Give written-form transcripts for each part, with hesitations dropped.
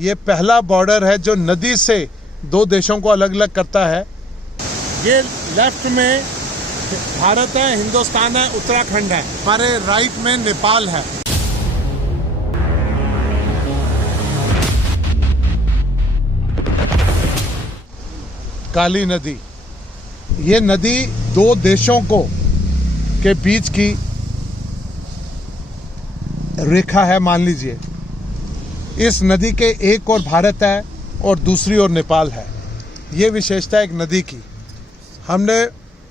ये पहला बॉर्डर है जो नदी से दो देशों को अलग अलग करता है। ये लेफ्ट में भारत है, हिंदुस्तान है, उत्तराखंड है, हमारे राइट में नेपाल है। काली नदी, ये नदी दो देशों के बीच की रेखा है, मान लीजिए। इस नदी के एक ओर भारत है और दूसरी ओर नेपाल है। ये विशेषता एक नदी की। हमने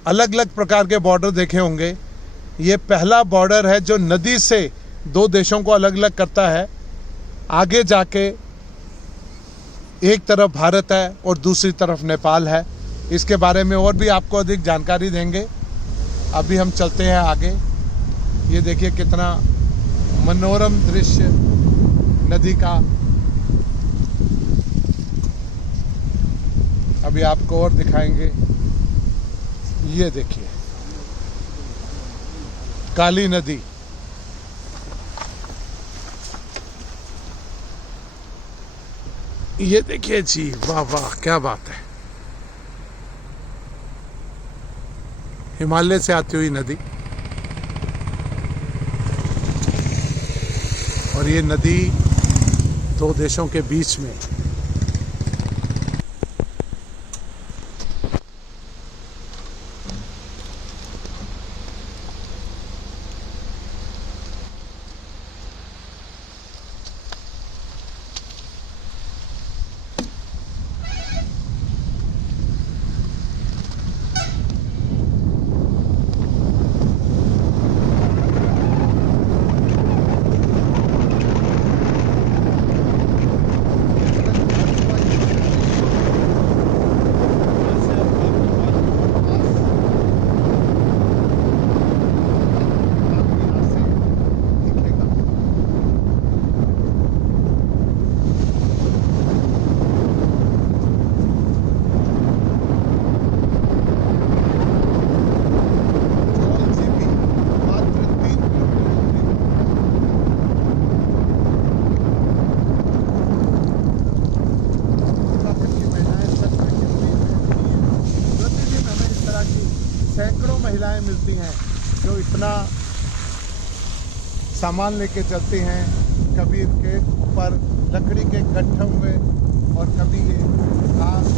अलग अलग प्रकार के बॉर्डर देखे होंगे। ये पहला बॉर्डर है जो नदी से दो देशों को अलग अलग करता है। आगे जाके एक तरफ भारत है और दूसरी तरफ नेपाल है। इसके बारे में और भी आपको अधिक जानकारी देंगे। अभी हम चलते हैं आगे। ये देखिए कितना मनोरम दृश्य नदी का। अभी आपको और दिखाएंगे। ये देखिए काली नदी। ये देखिए जी, वाह वाह, क्या बात है। हिमालय से आती हुई नदी, और ये नदी दो देशों के बीच में। सैकड़ों महिलाएं मिलती हैं जो इतना सामान लेके चलती हैं। कभी इनके ऊपर लकड़ी के गट्ठे हुए और कभी ये घास।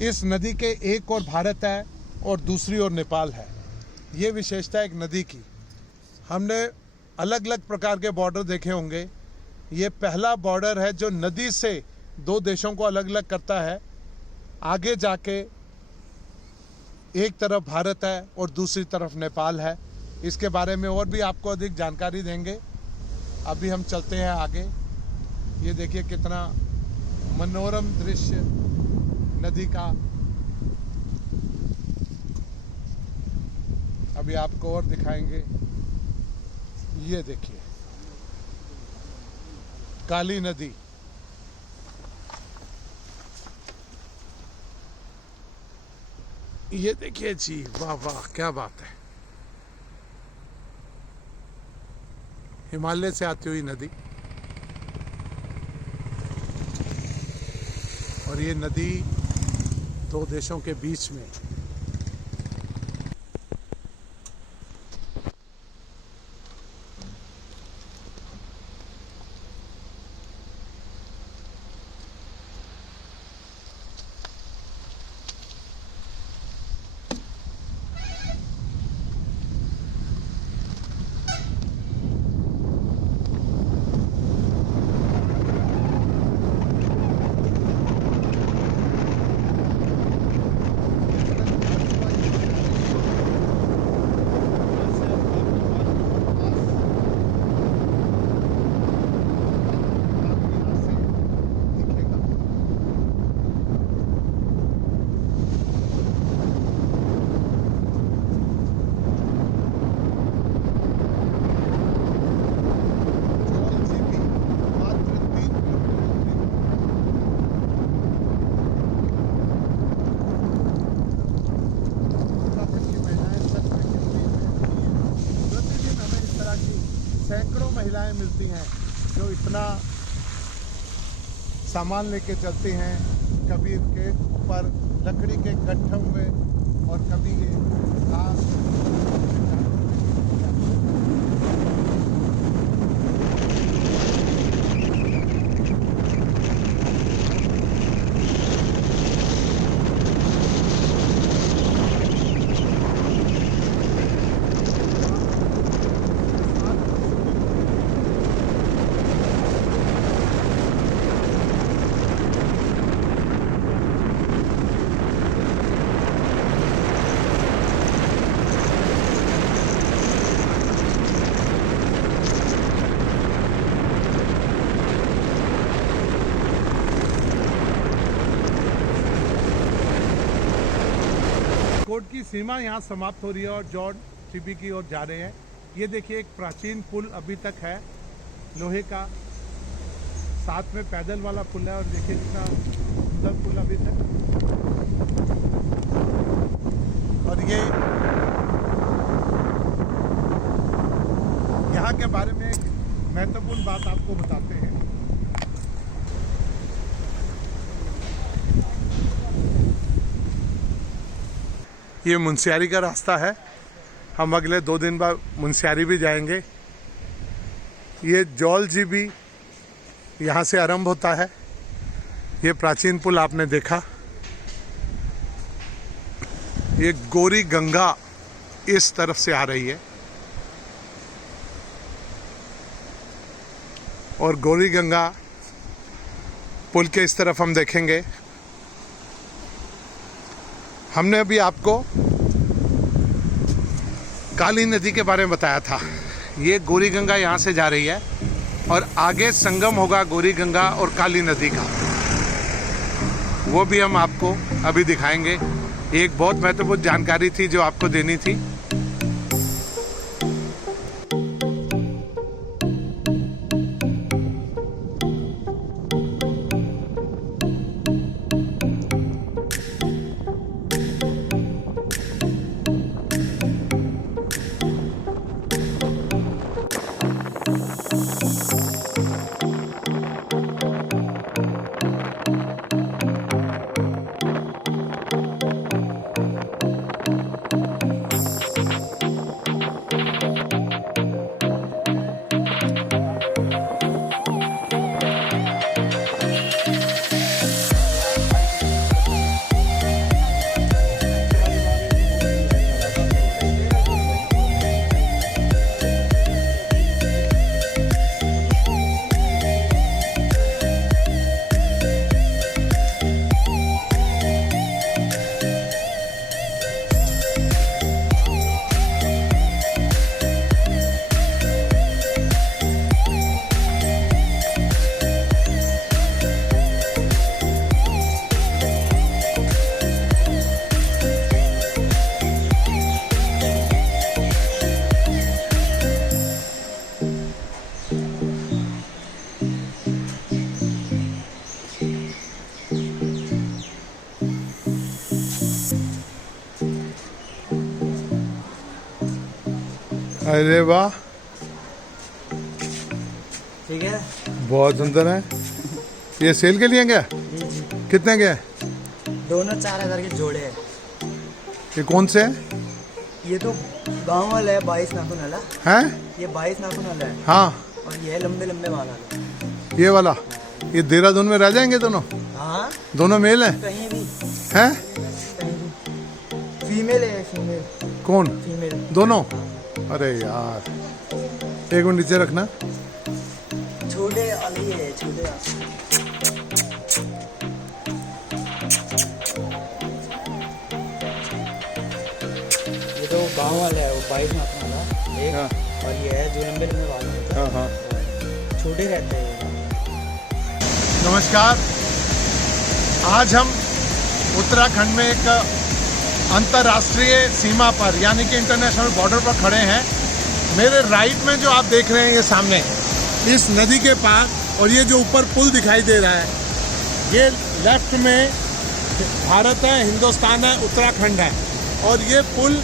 इस नदी के एक ओर भारत है और दूसरी ओर नेपाल है। ये विशेषता एक नदी की। हमने अलग अलग प्रकार के बॉर्डर देखे होंगे। ये पहला बॉर्डर है जो नदी से दो देशों को अलग अलग करता है। आगे जाके एक तरफ भारत है और दूसरी तरफ नेपाल है। इसके बारे में और भी आपको अधिक जानकारी देंगे। अभी हम चलते हैं आगे। ये देखिए कितना मनोरम दृश्य नदी का। अभी आपको और दिखाएंगे। ये देखिए काली नदी। ये देखिए जी, वाह वाह, क्या बात है। हिमालय से आती हुई नदी। और ये नदी दो देशों के बीच में। सैकड़ों महिलाएं मिलती हैं जो इतना सामान लेके चलती हैं, कभी इनके ऊपर लकड़ी के गट्ठों में और कभी ये घास। कोर्ट की सीमा यहाँ समाप्त हो रही है और जॉन चिबी की ओर जा रहे हैं। ये देखिए एक प्राचीन पुल अभी तक है लोहे का, साथ में पैदल वाला पुल है और देखिए कितना सुंदर पुल अभी तक। और ये यहाँ के बारे में एक महत्वपूर्ण बात आपको बताते हैं। ये मुंशियारी का रास्ता है। हम अगले 2 दिन बाद मुंशियारी भी जाएंगे। ये जौल जीबी यहाँ से आरंभ होता है। ये प्राचीन पुल आपने देखा। ये गोरी गंगा इस तरफ से आ रही है और गोरी गंगा पुल के इस तरफ हम देखेंगे। हमने अभी आपको काली नदी के बारे में बताया था। ये गोरी गंगा यहाँ से जा रही है और आगे संगम होगा गोरी गंगा और काली नदी का, वो भी हम आपको अभी दिखाएंगे। एक बहुत महत्वपूर्ण जानकारी थी जो आपको देनी थी। अरे वाह, ठीक है। बहुत सुंदर है। ये सेल के लिए क्या? जी जी, कितने के? दोनों 4000 के जोड़े हैं। ये कौन से है? ये तो गांव वाला है, 22 नाखून वाला। हैं? ये 22 नाखून वाला है। हाँ, और ये है लंबे लंबे बाल वाला। ये वाला। ये देहरादून में रह जाएंगे दोनों? हाँ, दोनों मेल हैं? कहीं भी, हैं? कहीं भी। फीमेल है, फीमेल। कौन? फीमेल दोनों? अरे यार, एक मिनट नीचे रखना। छोटे वाले ही है, छोटे वाले। ये तो गांव वाला है, वो 22 नाखून वाला एक। हाँ। और ये है जो लंबे लंबे बाल होते हैं। हाँ हाँ। छोटे रहते हैं ये। नमस्कार। आज हम उत्तराखंड में एक अंतर्राष्ट्रीय सीमा पर यानी कि इंटरनेशनल बॉर्डर पर खड़े हैं। मेरे राइट में जो आप देख रहे हैं ये सामने इस नदी के पास, और ये जो ऊपर पुल दिखाई दे रहा है ये लेफ्ट में भारत है, हिंदुस्तान है, उत्तराखंड है। और ये पुल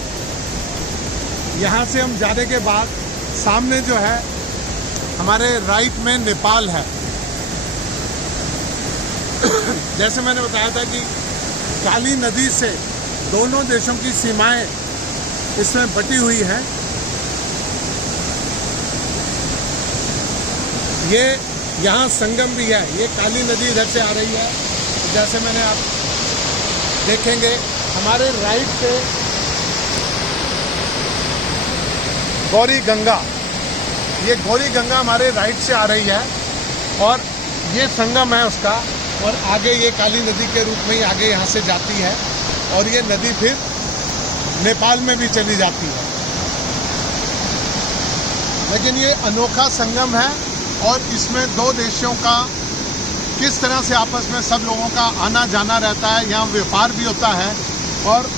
यहाँ से हम जाने के बाद सामने जो है हमारे राइट में नेपाल है। जैसे मैंने बताया था कि काली नदी से दोनों देशों की सीमाएं इसमें बटी हुई हैं। ये यहाँ संगम भी है। ये काली नदी इधर से आ रही है, जैसे मैंने आप देखेंगे हमारे राइट से गौरी गंगा, ये गौरी गंगा हमारे राइट से आ रही है और ये संगम है उसका। और आगे ये काली नदी के रूप में ही आगे यहाँ से जाती है और ये नदी फिर नेपाल में भी चली जाती है। लेकिन ये अनोखा संगम है और इसमें दो देशों का किस तरह से आपस में सब लोगों का आना जाना रहता है, यहाँ व्यापार भी होता है। और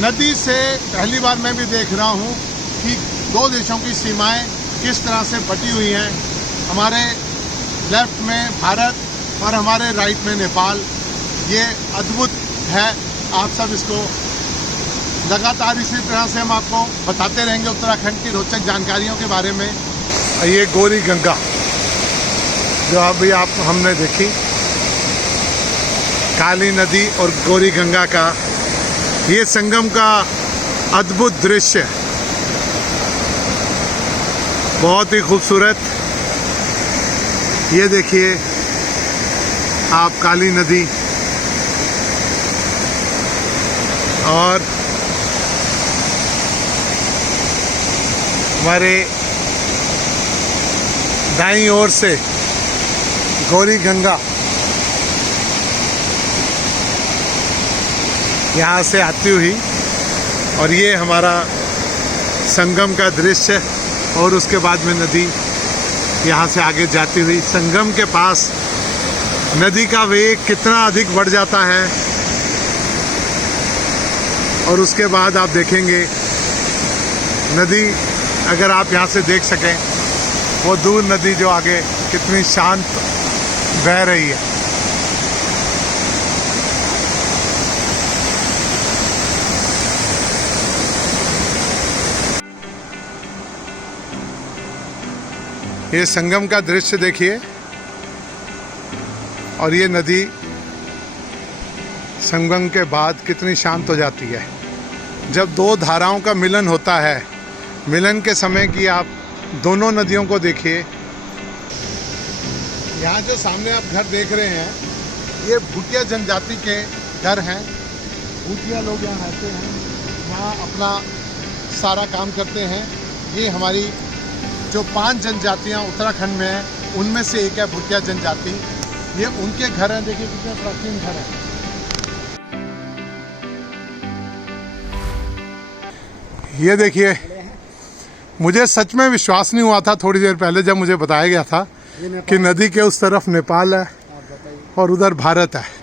नदी से पहली बार मैं भी देख रहा हूँ कि दो देशों की सीमाएं किस तरह से बटी हुई हैं। हमारे लेफ्ट में भारत और हमारे राइट में नेपाल। ये अद्भुत है। आप सब इसको लगातार इसी तरह से हम आपको बताते रहेंगे उत्तराखंड की रोचक जानकारियों के बारे में। ये गौरी गंगा जो अभी हमने देखी, काली नदी और गौरी गंगा का ये संगम का अद्भुत दृश्य, बहुत ही खूबसूरत। ये देखिए आप काली नदी और हमारे दाईं ओर से गौरी गंगा यहाँ से आती हुई, और ये हमारा संगम का दृश्य। और उसके बाद में नदी यहाँ से आगे जाती हुई, संगम के पास नदी का वेग कितना अधिक बढ़ जाता है। और उसके बाद आप देखेंगे नदी, अगर आप यहाँ से देख सकें वो दूर नदी जो आगे कितनी शांत बह रही है। ये संगम का दृश्य देखिए, और ये नदी संगम के बाद कितनी शांत हो जाती है। जब दो धाराओं का मिलन होता है, मिलन के समय की आप दोनों नदियों को देखिए। यहाँ जो सामने आप घर देख रहे हैं ये भूटिया जनजाति के घर हैं। भूटिया लोग यहाँ रहते हैं, यहाँ अपना सारा काम करते हैं। ये हमारी जो 5 जनजातियाँ उत्तराखंड में हैं उनमें से एक है भूटिया जनजाति। ये उनके घर हैं, देखिए कितने प्राचीन घर हैं। ये देखिए, मुझे सच में विश्वास नहीं हुआ था थोड़ी देर पहले जब मुझे बताया गया था कि नदी के उस तरफ नेपाल है और उधर भारत है।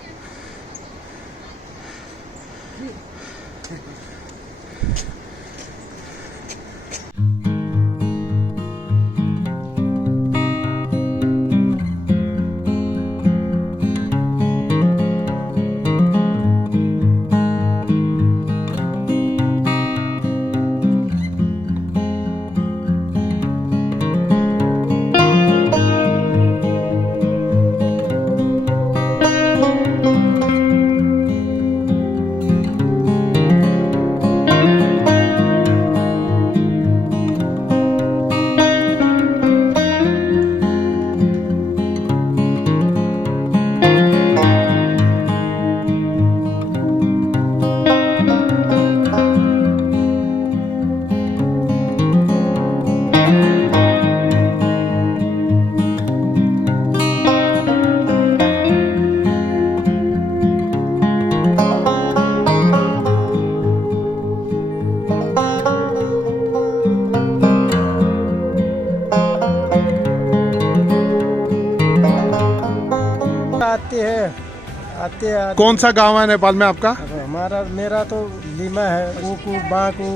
आते हैं आते कौन सा गांव है नेपाल में आपका? हमारा मेरा तो लीमा है, ऊकू बांकू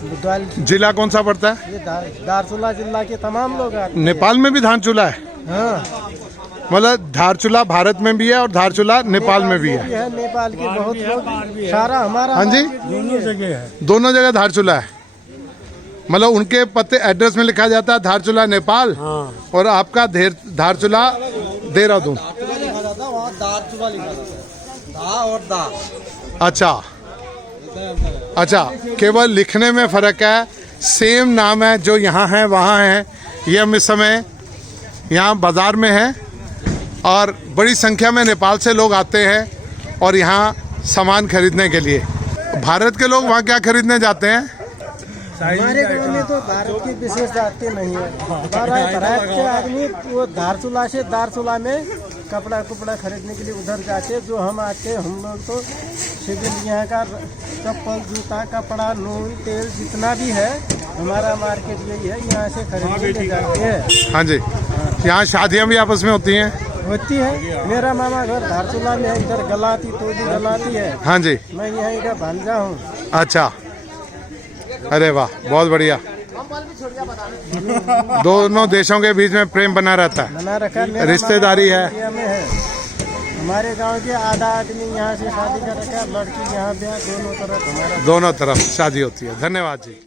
बुदवाल, जिला कौन सा पड़ता है? ये धारचूला जिला के तमाम लोग आते हैं। नेपाल में भी धारचूला है? हाँ, मतलब धारचूला भारत में भी है और धारचूला नेपाल में भी है। नेपाल के बहुत लोग, सारा हमारा हाँ जी, दोनों जगह है। दोनों जगह धारचूला है। मतलब उनके पते एड्रेस में लिखा जाता है धारचूला नेपाल, हाँ। और आपका धारचूला देहरादून। धारचूला लिखा जाता है, धा और दा। अच्छा अच्छा, केवल लिखने में फर्क है, सेम नाम है, जो यहाँ है वहाँ है। ये हम इस समय यहाँ बाजार में है और बड़ी संख्या में नेपाल से लोग आते हैं और यहाँ सामान खरीदने के लिए। भारत के लोग वहाँ क्या खरीदने जाते हैं? हमारे गांव में तो भारत की विशेष जाते नहीं है। भारत के आदमी वो धारचूला से दारचूला में कपड़ा खरीदने के लिए उधर जाते। जो हम आते हम लोग तो सिविल यहाँ का चप्पल जूता कपड़ा नून तेल जितना भी है हमारा मार्केट यही है, यहाँ से खरीदने के जाते हैं। हाँ जी, यहाँ शादियाँ भी आपस में होती हैं? होती है। मेरा मामा घर धारचूला में है, इधर गलाती तोली गलाती है। हाँ जी, मैं यहीं का भांजा हूँ। अच्छा, अरे वाह, बहुत बढ़िया। दोनों देशों के बीच में प्रेम बना रहता है, बना रखा है, रिश्तेदारी है। हमारे गांव के आधा आदमी यहाँ से शादी कर रखा है, लड़की यहाँ पे दोनों तरफ हमारा दोनों तरफ शादी होती है। धन्यवाद जी।